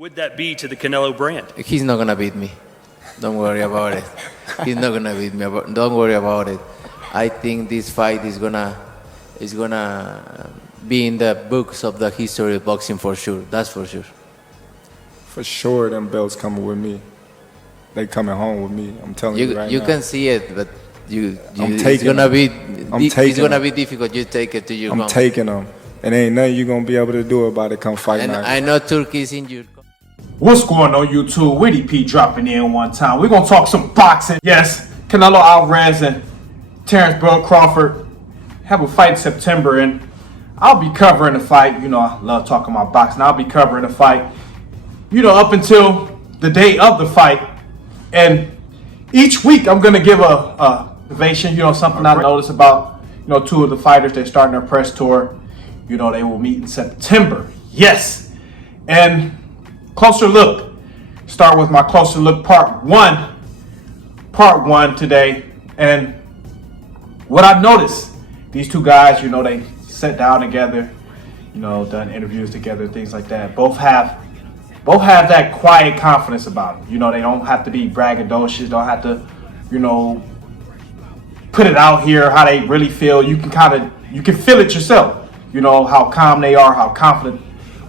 would that be to the Canelo brand? He's not gonna beat me. Don't worry about it. He's not gonna beat me. Don't worry about it. I think this fight is gonna be in the books of the history of boxing for sure. That's for sure. For sure, them belts coming with me. They coming home with me. I'm telling you right now. You can see it, but it's gonna be difficult. You take it to your home. I'm taking them, and ain't nothing you gonna be able to do about it. Come fight and night. I know Turkey's injured. What's going on YouTube? Witty P dropping in one time. We're going to talk some boxing. Yes, Canelo Alvarez and Terence Crawford have a fight in September, and I'll be covering the fight. You know, I love talking about boxing. I'll be covering the fight, you know, up until the day of the fight. And each week I'm going to give a motivation, you know, something I noticed about, you know, two of the fighters. They're starting their press tour. You know, they will meet in September. Yes. And closer look. Start with my closer look part one today. And what I noticed, these two guys, you know, they sat down together, you know, done interviews together, things like that. Both have that quiet confidence about them. You know, they don't have to be braggadocious, don't have to, you know, put it out here how they really feel. You can feel it yourself. You know, how calm they are, how confident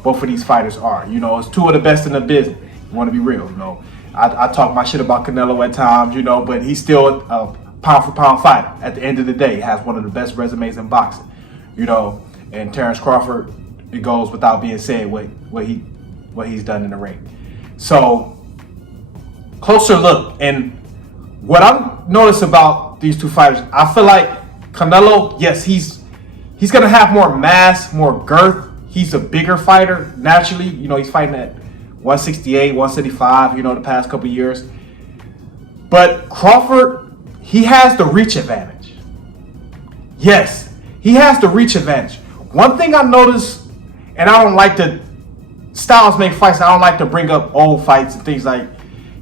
both of these fighters are. You know, it's two of the best in the business. You want to be real, you know. I talk my shit about Canelo at times, you know, but he's still a pound for pound fighter. At the end of the day, he has one of the best resumes in boxing, you know. And Terence Crawford, it goes without being said what he's done in the ring. So, closer look. And what I've noticed about these two fighters, I feel like Canelo, yes, he's gonna have more mass, more girth. He's a bigger fighter naturally. You know, he's fighting at 168, 175, you know, the past couple years. But Crawford, he has the reach advantage. Yes, he has the reach advantage. One thing I noticed, and I don't like to, styles make fights, I don't like to bring up old fights and things like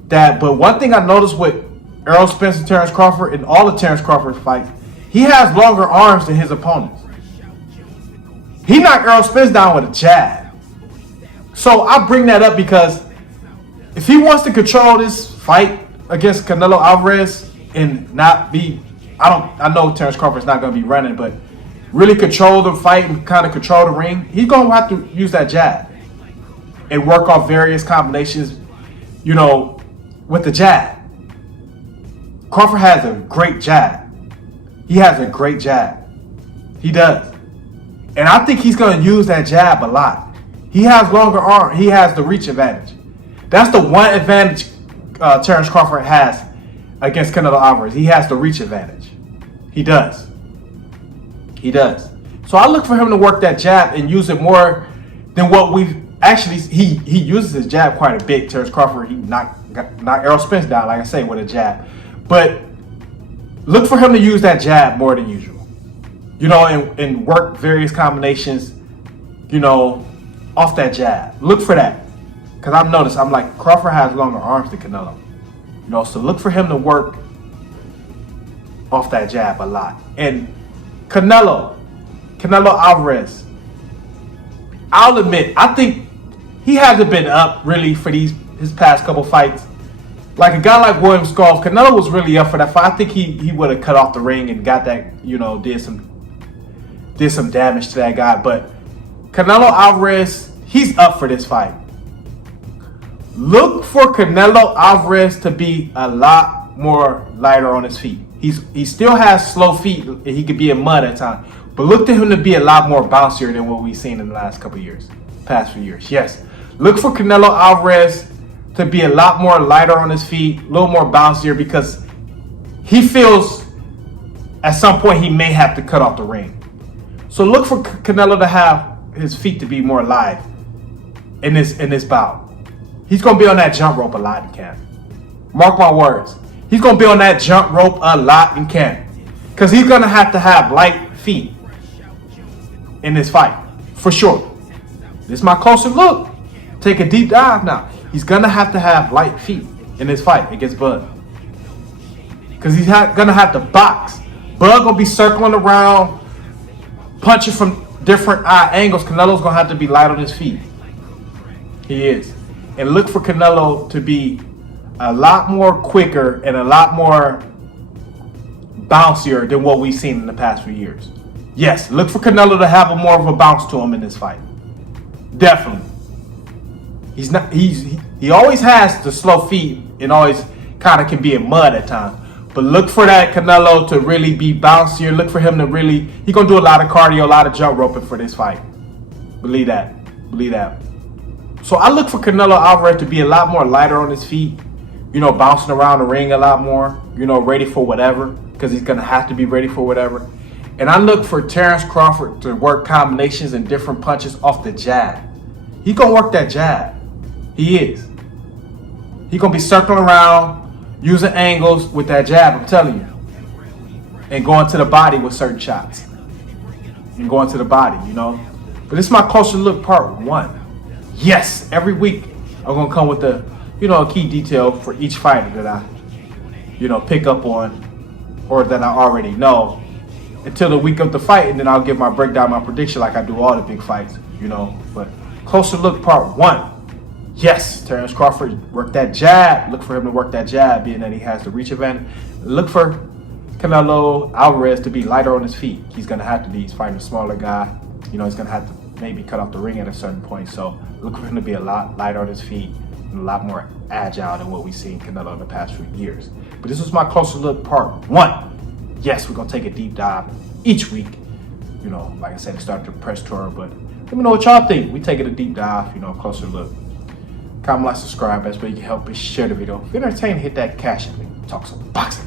that. But one thing I noticed with Errol Spence and Terence Crawford, in all the Terence Crawford fights, he has longer arms than his opponents. He knocked Errol Spence down with a jab. So I bring that up because if he wants to control this fight against Canelo Alvarez and not be, I know Terence Crawford's not going to be running, but really control the fight and kind of control the ring, he's going to have to use that jab and work off various combinations, you know, with the jab. Crawford has a great jab. He has a great jab. He does. And I think he's going to use that jab a lot. He has longer arm. He has the reach advantage. That's the one advantage Terence Crawford has against Canelo Alvarez. He has the reach advantage. He does. He does. So I look for him to work that jab and use it more than what we've actually. He uses his jab quite a bit. Terence Crawford, he knocked Errol Spence down, like I say, with a jab. But look for him to use that jab more than usual. You know, and work various combinations, you know, off that jab. Look for that. Because I've noticed, I'm like, Crawford has longer arms than Canelo. You know, so look for him to work off that jab a lot. And Canelo Alvarez, I'll admit, I think he hasn't been up really for his past couple fights. Like a guy like William Scarf, Canelo was really up for that fight. I think he would have cut off the ring and got that, you know, did some damage to that guy. But Canelo Alvarez, he's up for this fight. Look for Canelo Alvarez to be a lot more lighter on his feet. He still has slow feet and he could be in mud at times. But look to him to be a lot more bouncier than what we've seen in the last couple years, past few years. Yes, look for Canelo Alvarez to be a lot more lighter on his feet, a little more bouncier, because he feels at some point he may have to cut off the ring. So look for Canelo to have his feet to be more live in this bout. He's going to be on that jump rope a lot in camp. Mark my words. He's going to be on that jump rope a lot in camp. Because he's going to have light feet in this fight. For sure. This is my closer look. Take a deep dive now. He's going to have light feet in this fight against Bud. Because he's going to have to box. Bud going to be circling around, punching from different eye angles. Canelo's going to have to be light on his feet. He is. and look for Canelo to be a lot more quicker and a lot more bouncier than what we've seen in the past few years. Yes, look for Canelo to have more of a bounce to him in this fight. Definitely. He always has the slow feet and always kind of can be in mud at times. But look for that Canelo to really be bouncier. Look for him to really, he's going to do a lot of cardio, a lot of jump roping for this fight. Believe that. Believe that. So I look for Canelo Alvarez to be a lot more lighter on his feet. You know, bouncing around the ring a lot more. You know, ready for whatever. Because he's going to have to be ready for whatever. And I look for Terence Crawford to work combinations and different punches off the jab. He's going to work that jab. He is. He's going to be circling around, using angles with that jab, I'm telling you. And going to the body with certain shots. And going to the body, you know. But this is my closer look part 1. Yes, every week I'm going to come with a key detail for each fighter that I, pick up on or that I already know until the week of the fight. And then I'll give my breakdown, my prediction like I do all the big fights, But closer look part 1. Yes, Terence Crawford worked that jab. Look for him to work that jab, being that he has the reach advantage. Look for Canelo Alvarez to be lighter on his feet. He's going to have to be. He's fighting a smaller guy. He's going to have to maybe cut off the ring at a certain point. So look for him to be a lot lighter on his feet and a lot more agile than what we've seen Canelo in the past few years. But this was my closer look part 1. Yes, we're going to take a deep dive each week. Like I said, it started the press tour, but let me know what y'all think. We take it a deep dive, closer look. Comment, like, subscribe. Best way you can help is share the video. If you're entertained, hit that cash link. Talk some boxing.